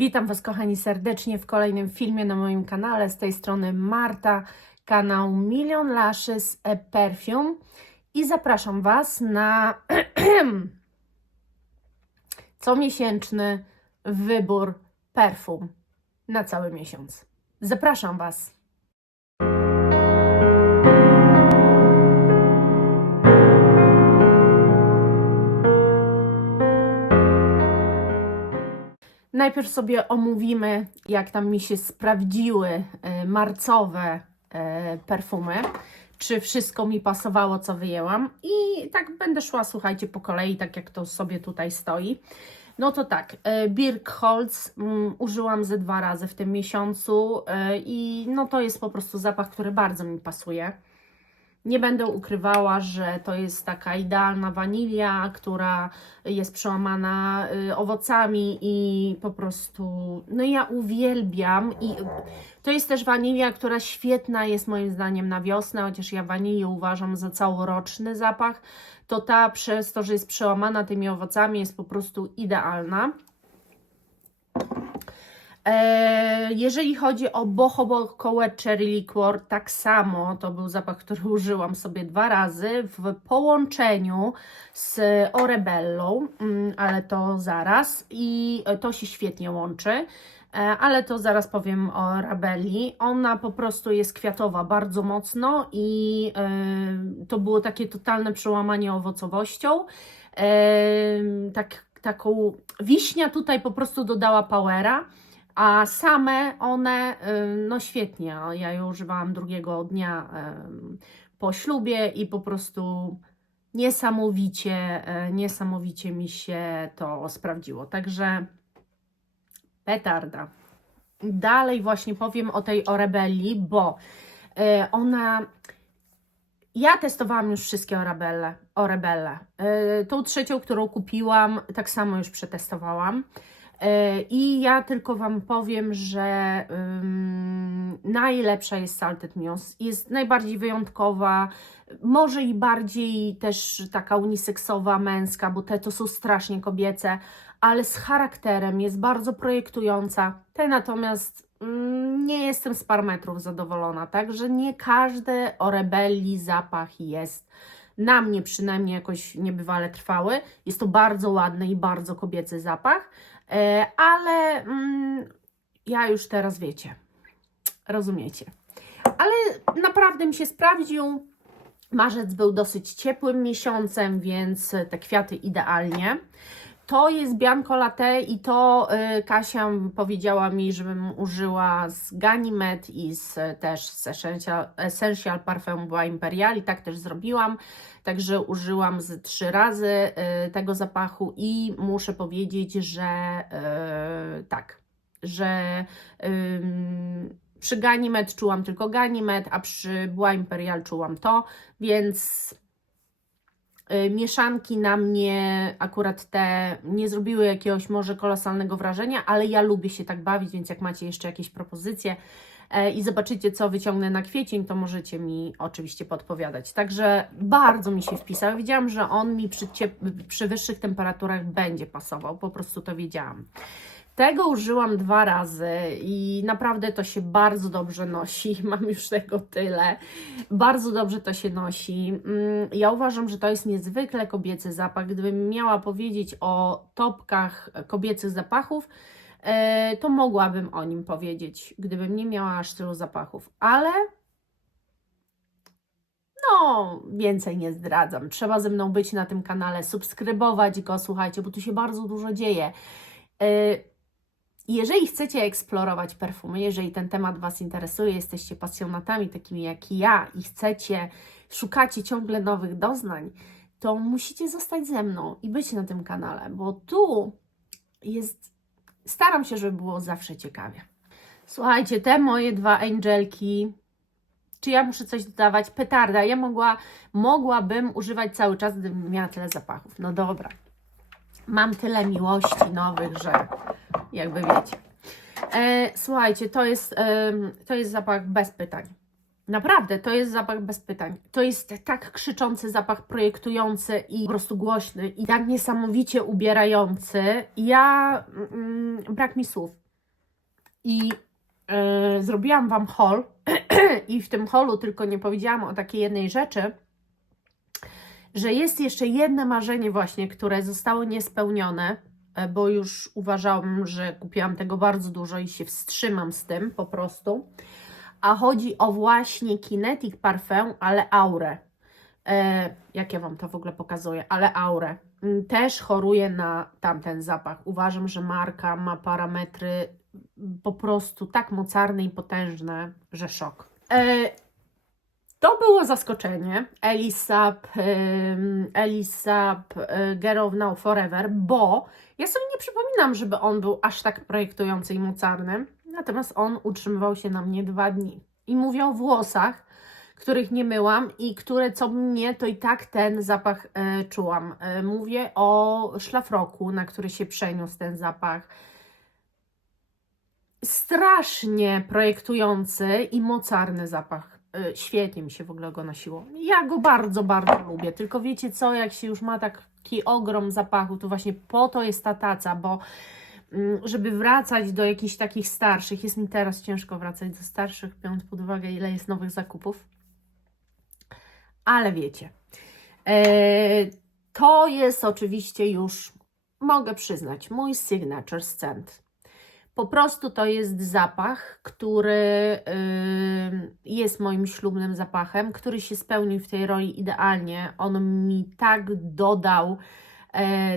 Witam Was, kochani, serdecznie w kolejnym filmie na moim kanale. Z tej strony Marta, kanał Million Lashes Perfume i zapraszam Was na comiesięczny wybór perfum na cały miesiąc. Zapraszam Was. Najpierw sobie omówimy, jak tam mi się sprawdziły marcowe perfumy, czy wszystko mi pasowało, co wyjęłam. I tak będę szła, słuchajcie, po kolei, tak jak to sobie tutaj stoi. No to tak, Birkholz użyłam ze 2 razy w tym miesiącu i no to jest po prostu zapach, który bardzo mi pasuje. Nie będę ukrywała, że to jest taka idealna wanilia, która jest przełamana owocami i po prostu, no ja uwielbiam. I to jest też wanilia, która świetna jest moim zdaniem na wiosnę, chociaż ja wanilię uważam za całoroczny zapach, to ta przez to, że jest przełamana tymi owocami, jest po prostu idealna. Jeżeli chodzi o Boho Boho Wet Cherry Liqueur, tak samo to był zapach, który użyłam sobie 2 razy w połączeniu z Orebellą, ale to zaraz i to się świetnie łączy. Ale to zaraz powiem o Arabelli. Ona po prostu jest kwiatowa bardzo mocno i to było takie totalne przełamanie owocowością. Taką wiśnia tutaj po prostu dodała powera. A same one, no świetnie, ja je używałam drugiego dnia po ślubie i po prostu niesamowicie mi się to sprawdziło. Także petarda. Dalej właśnie powiem o tej Orebelli, bo ona... Ja testowałam już wszystkie Orebelle. Tą trzecią, którą kupiłam, tak samo już przetestowałam. I ja tylko Wam powiem, że najlepsza jest Salted Muse. Jest najbardziej wyjątkowa, może i bardziej też taka uniseksowa, męska, bo te to są strasznie kobiece, ale z charakterem, jest bardzo projektująca. Te natomiast nie jestem z parametrów zadowolona, także nie każdy Orebelli zapach jest na mnie przynajmniej jakoś niebywale trwały. Jest to bardzo ładny i bardzo kobiecy zapach, ale ja już teraz wiecie, rozumiecie. Ale naprawdę mi się sprawdził. Marzec był dosyć ciepłym miesiącem, więc te kwiaty idealnie. To jest Bianco Latte i to Kasia powiedziała mi, żebym użyła z Ganymede i też z Essential Parfum Bois Imperial i tak też zrobiłam. Także użyłam z 3 razy tego zapachu i muszę powiedzieć, że tak, że przy Ganymede czułam tylko Ganymede, a przy Bois Imperial czułam to, więc mieszanki na mnie akurat te nie zrobiły jakiegoś może kolosalnego wrażenia, ale ja lubię się tak bawić, więc jak macie jeszcze jakieś propozycje i zobaczycie, co wyciągnę na kwiecień, to możecie mi oczywiście podpowiadać. Także bardzo mi się wpisał. Wiedziałam, że on mi przy wyższych temperaturach będzie pasował, po prostu to wiedziałam. Tego użyłam 2 razy i naprawdę to się bardzo dobrze nosi. Mam już tego tyle. Bardzo dobrze to się nosi. Ja uważam, że to jest niezwykle kobiecy zapach. Gdybym miała powiedzieć o topkach kobiecych zapachów, to mogłabym o nim powiedzieć, gdybym nie miała aż tylu zapachów. Ale no, więcej nie zdradzam. Trzeba ze mną być na tym kanale, subskrybować go, słuchajcie, bo tu się bardzo dużo dzieje. Jeżeli chcecie eksplorować perfumy, jeżeli ten temat Was interesuje, jesteście pasjonatami takimi jak ja i szukacie ciągle nowych doznań, to musicie zostać ze mną i być na tym kanale, bo tu staram się, żeby było zawsze ciekawie. Słuchajcie, te moje 2 angelki, czy ja muszę coś dodawać? Petarda, ja mogłabym używać cały czas, gdybym miała tyle zapachów. No dobra, mam tyle miłości nowych, że jakby wiecie. Słuchajcie, to jest zapach bez pytań. Naprawdę, to jest zapach bez pytań. To jest tak krzyczący zapach, projektujący i po prostu głośny i tak niesamowicie ubierający. Brak mi słów. I zrobiłam Wam haul i w tym haulu tylko nie powiedziałam o takiej jednej rzeczy, że jest jeszcze jedno marzenie właśnie, które zostało niespełnione, bo już uważałam, że kupiłam tego bardzo dużo i się wstrzymam z tym po prostu. A chodzi o właśnie Kinetic Parfum, ale Aurę. Jak ja Wam to w ogóle pokazuję, ale Aurę. Też choruję na tamten zapach. Uważam, że marka ma parametry po prostu tak mocarne i potężne, że szok. To było zaskoczenie. Elisab Girl of Now Forever, bo ja sobie nie przypominam, żeby on był aż tak projektujący i mocarny. Natomiast on utrzymywał się na mnie 2 dni. I mówię o włosach, których nie myłam i które co mnie, to i tak ten zapach czułam. Mówię o szlafroku, na który się przeniósł ten zapach. Strasznie projektujący i mocarny zapach. Świetnie mi się w ogóle go nosiło. Ja go bardzo, bardzo lubię. Tylko wiecie co, jak się już ma taki ogrom zapachu, to właśnie po to jest ta taca, bo żeby wracać do jakichś takich starszych, jest mi teraz ciężko wracać do starszych, biorąc pod uwagę, ile jest nowych zakupów. Ale wiecie, to jest oczywiście już, mogę przyznać, mój signature scent. Po prostu to jest zapach, który jest moim ślubnym zapachem, który się spełnił w tej roli idealnie. On mi tak dodał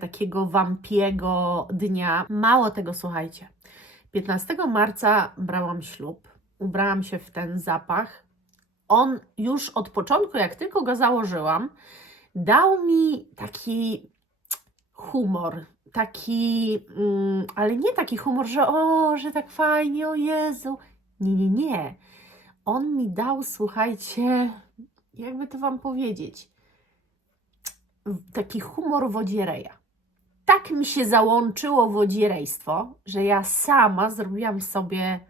takiego wampiego dnia. Mało tego, słuchajcie, 15 marca brałam ślub, ubrałam się w ten zapach. On już od początku, jak tylko go założyłam, dał mi taki humor, taki, ale nie taki humor, że że tak fajnie, o Jezu. Nie, nie, nie. On mi dał, słuchajcie, jakby to Wam powiedzieć, taki humor wodziereja. Tak mi się załączyło wodzierejstwo, że ja sama zrobiłam sobie,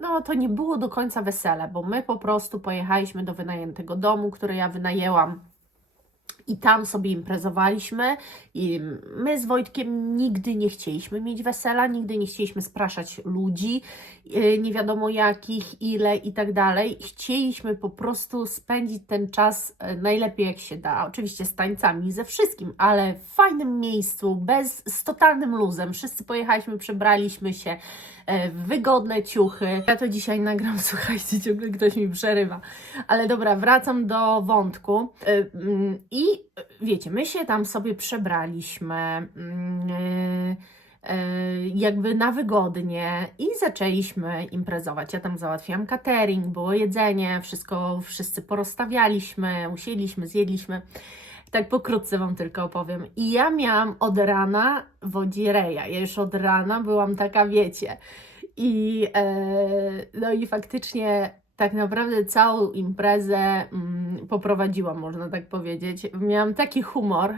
no to nie było do końca wesele, bo my po prostu pojechaliśmy do wynajętego domu, który ja wynajęłam. I tam sobie imprezowaliśmy i my z Wojtkiem nigdy nie chcieliśmy mieć wesela, nigdy nie chcieliśmy spraszać ludzi, nie wiadomo jakich, ile i tak dalej. Chcieliśmy po prostu spędzić ten czas najlepiej jak się da. Oczywiście z tańcami, ze wszystkim, ale w fajnym miejscu, z totalnym luzem. Wszyscy pojechaliśmy, przebraliśmy się w wygodne ciuchy. Ja to dzisiaj nagram, słuchajcie, ciągle ktoś mi przerywa. Ale dobra, wracam do wątku. I wiecie, my się tam sobie przebraliśmy jakby na wygodnie i zaczęliśmy imprezować. Ja tam załatwiłam catering, było jedzenie, wszystko, wszyscy porozstawialiśmy, usiedliśmy, zjedliśmy. Tak pokrótce Wam tylko opowiem. I ja miałam od rana wodzireja. Ja już od rana byłam taka, wiecie. No i faktycznie tak naprawdę całą imprezę poprowadziłam, można tak powiedzieć. Miałam taki humor,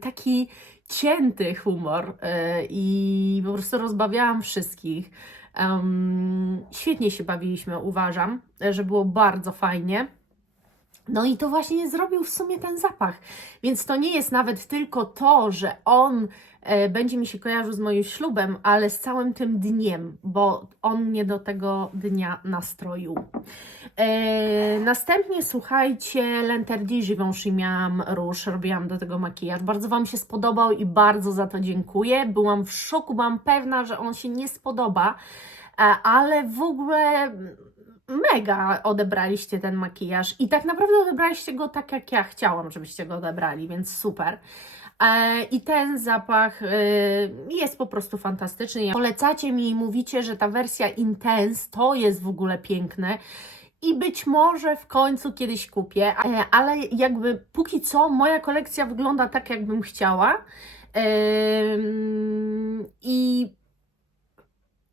taki cięty humor i po prostu rozbawiałam wszystkich. Świetnie się bawiliśmy, uważam, że było bardzo fajnie. No i to właśnie zrobił w sumie ten zapach. Więc to nie jest nawet tylko to, że on będzie mi się kojarzył z moim ślubem, ale z całym tym dniem, bo on mnie do tego dnia nastroił. Następnie, słuchajcie, L'Interdit Givenchy miałam róż, robiłam do tego makijaż. Bardzo Wam się spodobał i bardzo za to dziękuję. Byłam w szoku, byłam pewna, że on się nie spodoba, ale w ogóle mega odebraliście ten makijaż i tak naprawdę odebraliście go tak, jak ja chciałam, żebyście go odebrali, więc super. I ten zapach jest po prostu fantastyczny. Polecacie mi i mówicie, że ta wersja Intense to jest w ogóle piękne i być może w końcu kiedyś kupię, ale jakby póki co moja kolekcja wygląda tak, jakbym chciała. I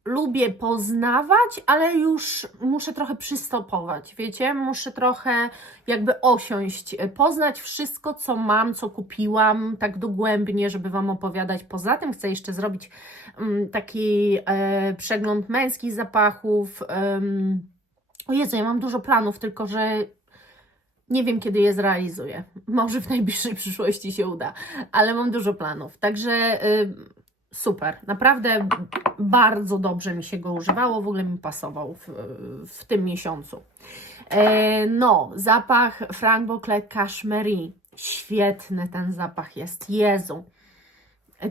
lubię poznawać, ale już muszę trochę przystopować, wiecie? Muszę trochę jakby osiąść, poznać wszystko, co mam, co kupiłam, tak dogłębnie, żeby Wam opowiadać. Poza tym chcę jeszcze zrobić taki przegląd męskich zapachów. O Jezu, ja mam dużo planów, tylko że nie wiem, kiedy je zrealizuję. Może w najbliższej przyszłości się uda, ale mam dużo planów. Także super, naprawdę bardzo dobrze mi się go używało, w ogóle mi pasował w tym miesiącu. No, zapach Frank Boclet Cashmere. Świetny ten zapach jest, Jezu.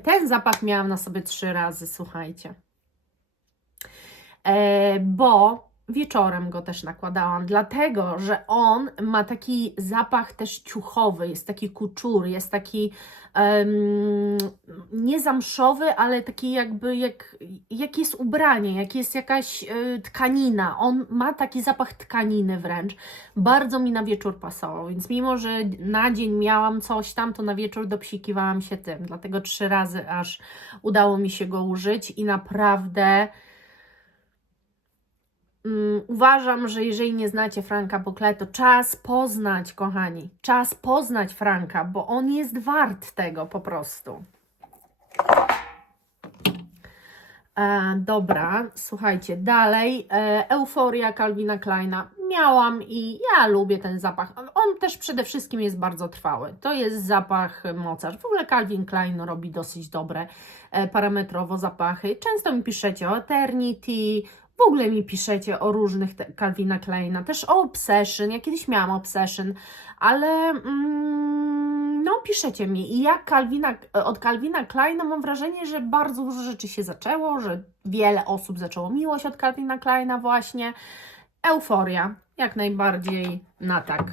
Ten zapach miałam na sobie 3 razy, słuchajcie. Bo wieczorem go też nakładałam, dlatego, że on ma taki zapach też ciuchowy, jest taki couture, jest taki nie zamszowy, ale taki jakby jak jest ubranie, jak jest jakaś tkanina. On ma taki zapach tkaniny wręcz. Bardzo mi na wieczór pasował, więc mimo, że na dzień miałam coś tam, to na wieczór dopsikiwałam się tym, dlatego 3 razy aż udało mi się go użyć i naprawdę uważam, że jeżeli nie znacie Franka Boclet, to czas poznać, kochani. Czas poznać Franka, bo on jest wart tego po prostu. Dobra, słuchajcie, dalej. Euforia Calvina Kleina. Miałam i ja lubię ten zapach. On też przede wszystkim jest bardzo trwały. To jest zapach mocarz. W ogóle Calvin Klein robi dosyć dobre parametrowo zapachy. Często mi piszecie o Eternity, w ogóle mi piszecie o różnych Calvina Kleina, też o Obsession. Ja kiedyś miałam Obsession, ale no piszecie mi. I jak od Calvina Kleina mam wrażenie, że bardzo dużo rzeczy się zaczęło, że wiele osób zaczęło miłość od Calvina Kleina właśnie. Euforia, jak najbardziej na tak.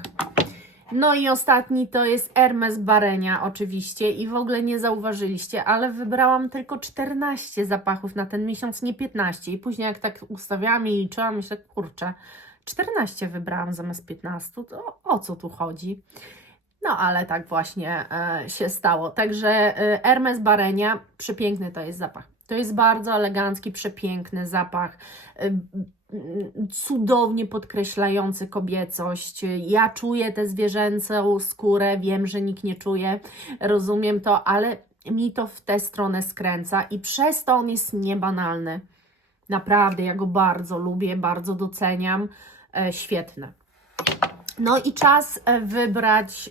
No i ostatni to jest Hermes Barenia oczywiście i w ogóle nie zauważyliście, ale wybrałam tylko 14 zapachów na ten miesiąc, nie 15. I później jak tak ustawiałam i liczyłam, myślę, kurczę, 14 wybrałam zamiast 15, to o co tu chodzi? No ale tak właśnie się stało. Także Hermes Barenia, przepiękny to jest zapach. To jest bardzo elegancki, przepiękny zapach. Cudownie podkreślający kobiecość. Ja czuję tę zwierzęcą skórę, wiem, że nikt nie czuje, rozumiem to, ale mi to w tę stronę skręca i przez to on jest niebanalny. Naprawdę, ja go bardzo lubię, bardzo doceniam. Świetne. No i czas wybrać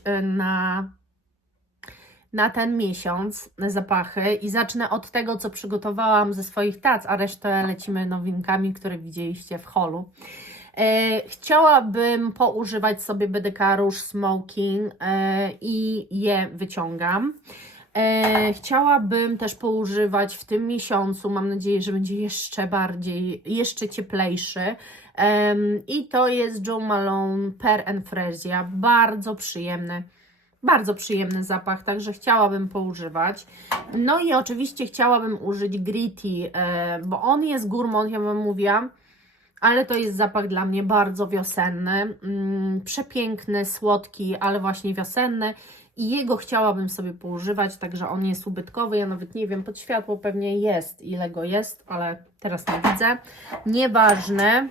na ten miesiąc zapachy i zacznę od tego, co przygotowałam ze swoich tac, a resztę lecimy nowinkami, które widzieliście w holu. Chciałabym poużywać sobie BDK Rouge Smoking i je wyciągam. Chciałabym też poużywać w tym miesiącu, mam nadzieję, że będzie jeszcze cieplejszy. I to jest Jo Malone Per and Fresia, bardzo przyjemny zapach, także chciałabym poużywać. No i oczywiście chciałabym użyć Gritty, bo on jest gourmand, ja Wam mówiłam, ale to jest zapach dla mnie bardzo wiosenny, przepiękny, słodki, ale właśnie wiosenny i jego chciałabym sobie poużywać, także on jest ubytkowy, ja nawet nie wiem, pod światło pewnie jest, ile go jest, ale teraz nie widzę. Nieważne,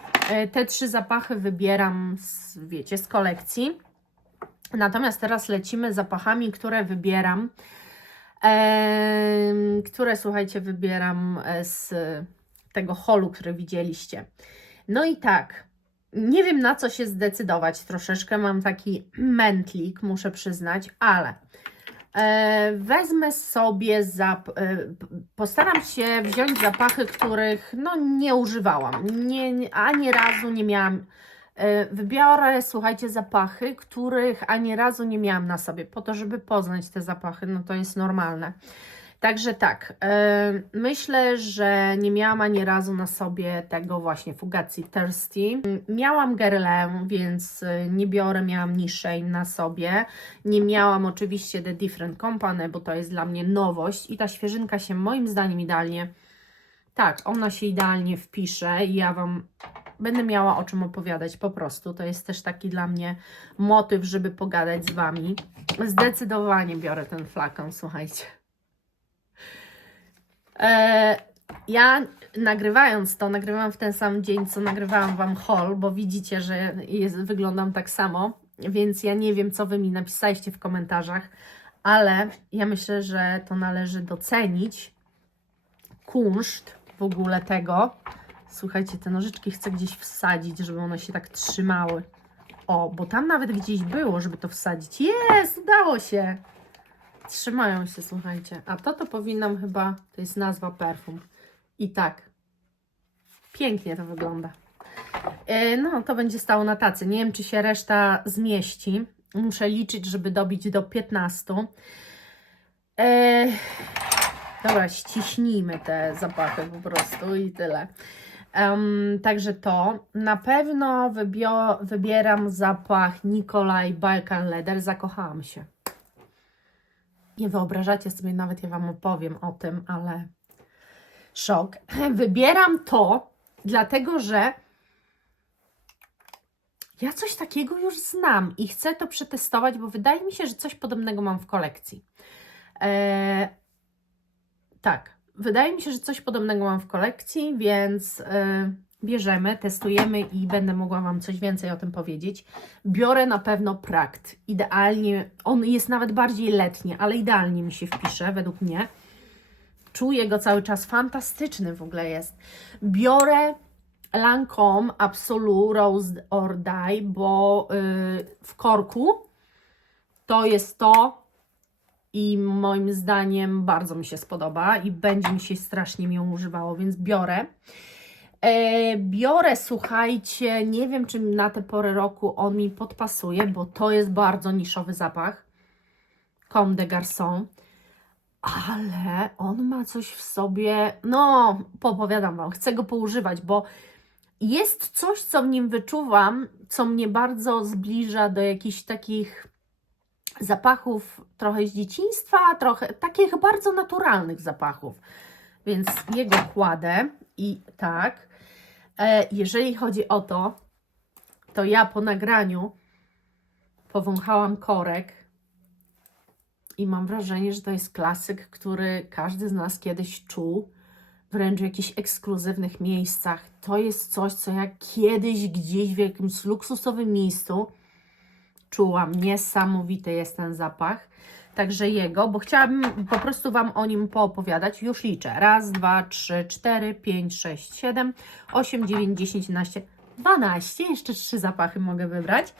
te 3 zapachy wybieram wiecie, z kolekcji. Natomiast teraz lecimy zapachami, które wybieram, słuchajcie, wybieram z tego holu, który widzieliście. No i tak, nie wiem na co się zdecydować, troszeczkę mam taki mętlik, muszę przyznać, ale wezmę sobie, postaram się wziąć zapachy, których no nie używałam, ani razu nie miałam. Wybiorę, słuchajcie, zapachy, których ani razu nie miałam na sobie, po to, żeby poznać te zapachy, no to jest normalne. Także tak, myślę, że nie miałam ani razu na sobie tego właśnie Fugazi Thirsty. Miałam Guerlain, więc nie biorę, miałam Niche na sobie. Nie miałam oczywiście The Different Company, bo to jest dla mnie nowość i ta świeżynka się moim zdaniem idealnie, tak, ona się idealnie wpisze i ja Wam będę miała o czym opowiadać po prostu. To jest też taki dla mnie motyw, żeby pogadać z Wami. Zdecydowanie biorę ten flakon, słuchajcie. Ja nagrywając to, nagrywam w ten sam dzień, co nagrywałam Wam haul, bo widzicie, że wyglądam tak samo, więc ja nie wiem, co Wy mi napisaliście w komentarzach, ale ja myślę, że to należy docenić. Kunszt w ogóle tego. Słuchajcie, te nożyczki chcę gdzieś wsadzić, żeby one się tak trzymały. O, bo tam nawet gdzieś było, żeby to wsadzić. Jest, udało się. trzymają się, słuchajcie. A to powinnam chyba, to jest nazwa perfum. I tak, pięknie to wygląda. No, to będzie stało na tacy. Nie wiem, czy się reszta zmieści. Muszę liczyć, żeby dobić do 15. Dobra, ściśnijmy te zapachy po prostu i tyle. Także to. Na pewno wybieram zapach Nikolaj Balkan Leather. Zakochałam się. Nie wyobrażacie sobie, nawet ja Wam opowiem o tym, ale szok. Wybieram to, dlatego że ja coś takiego już znam i chcę to przetestować, bo wydaje mi się, że coś podobnego mam w kolekcji. Tak, wydaje mi się, że coś podobnego mam w kolekcji, więc bierzemy, testujemy i będę mogła Wam coś więcej o tym powiedzieć. Biorę na pewno Prakt. Idealnie, on jest nawet bardziej letni, ale idealnie mi się wpisze, według mnie. Czuję go cały czas, fantastyczny w ogóle jest. Biorę Lancome Absolu Rose or Die, bo w korku to jest to i moim zdaniem bardzo mi się spodoba i będzie mi się strasznie miło używało, więc biorę. Biorę, słuchajcie, nie wiem, czy na tę porę roku on mi podpasuje, bo to jest bardzo niszowy zapach. Comme des Garçons. Ale on ma coś w sobie, no, poopowiadam Wam, chcę go poużywać, bo jest coś, co w nim wyczuwam, co mnie bardzo zbliża do jakichś takich zapachów trochę z dzieciństwa, trochę takich bardzo naturalnych zapachów. Więc jego kładę i tak. Jeżeli chodzi o to, to ja po nagraniu powąchałam korek i mam wrażenie, że to jest klasyk, który każdy z nas kiedyś czuł, wręcz w jakichś ekskluzywnych miejscach. To jest coś, co ja kiedyś gdzieś w jakimś luksusowym miejscu czułam. Niesamowity jest ten zapach. Także jego, bo chciałabym po prostu Wam o nim poopowiadać. Już liczę. Raz, dwa, trzy, 4, 5, 6, 7, 8, 9, 10, 11, 12. Jeszcze 3 zapachy mogę wybrać.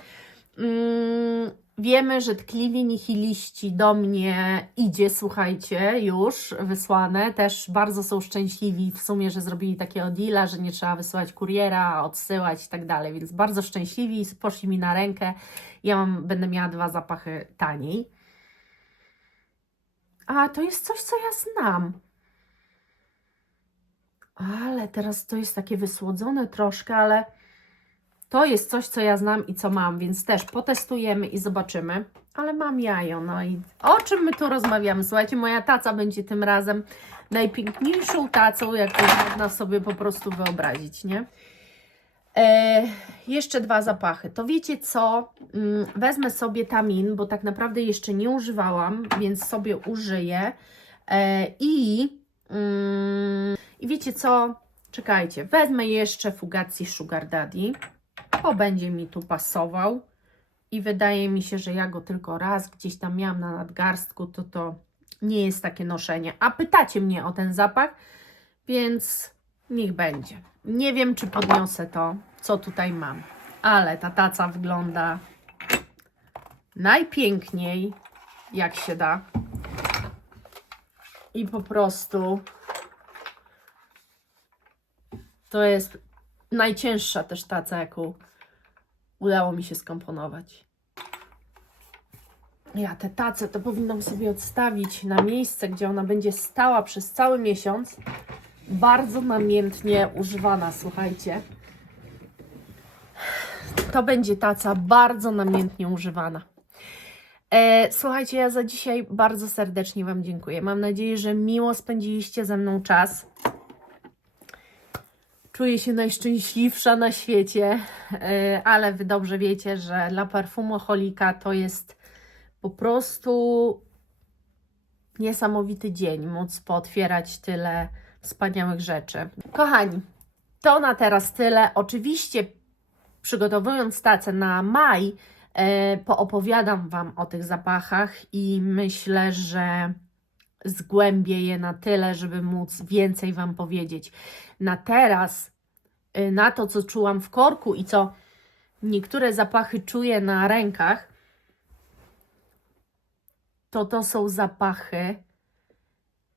Wiemy, że tkliwie nihiliści do mnie idzie, słuchajcie, już wysłane. Też bardzo są szczęśliwi w sumie, że zrobili takiego deala, że nie trzeba wysyłać kuriera, odsyłać i tak dalej. Więc bardzo szczęśliwi, poszli mi na rękę. Ja będę miała 2 zapachy taniej. A to jest coś, co ja znam. Ale teraz to jest takie wysłodzone troszkę, ale to jest coś, co ja znam i co mam, więc też potestujemy i zobaczymy. Ale mam jajo, no i o czym my tu rozmawiamy? Słuchajcie, moja taca będzie tym razem najpiękniejszą tacą, jaką można sobie po prostu wyobrazić, nie? Jeszcze 2 zapachy. To wiecie co? Wezmę sobie Tamin, bo tak naprawdę jeszcze nie używałam, więc sobie użyję. I wiecie co? Czekajcie, wezmę jeszcze Fugazi Sugar Daddy, bo będzie mi tu pasował. I wydaje mi się, że ja go tylko raz gdzieś tam miałam na nadgarstku, to nie jest takie noszenie. A pytacie mnie o ten zapach, więc niech będzie. Nie wiem, czy podniosę to, co tutaj mam, ale ta taca wygląda najpiękniej, jak się da. I po prostu to jest najcięższa też taca, jaką udało mi się skomponować. Ja tę tacę to powinnam sobie odstawić na miejsce, gdzie ona będzie stała przez cały miesiąc. Bardzo namiętnie używana, słuchajcie. To będzie taca bardzo namiętnie używana. Słuchajcie, ja za dzisiaj bardzo serdecznie Wam dziękuję. Mam nadzieję, że miło spędziliście ze mną czas. Czuję się najszczęśliwsza na świecie, ale Wy dobrze wiecie, że dla perfumoholika to jest po prostu niesamowity dzień, móc pootwierać tyle wspaniałych rzeczy. Kochani, to na teraz tyle. Oczywiście przygotowując tacę na maj, poopowiadam Wam o tych zapachach i myślę, że zgłębię je na tyle, żeby móc więcej Wam powiedzieć. Na teraz, na to, co czułam w korku i co niektóre zapachy czuję na rękach, to są zapachy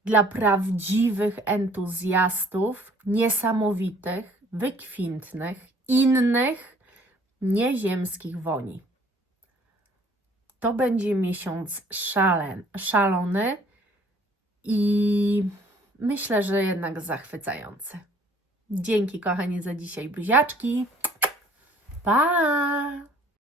dla prawdziwych entuzjastów, niesamowitych, wykwintnych, innych, nieziemskich woni. To będzie miesiąc szalony i myślę, że jednak zachwycający. Dzięki kochani za dzisiaj, buziaczki. Pa!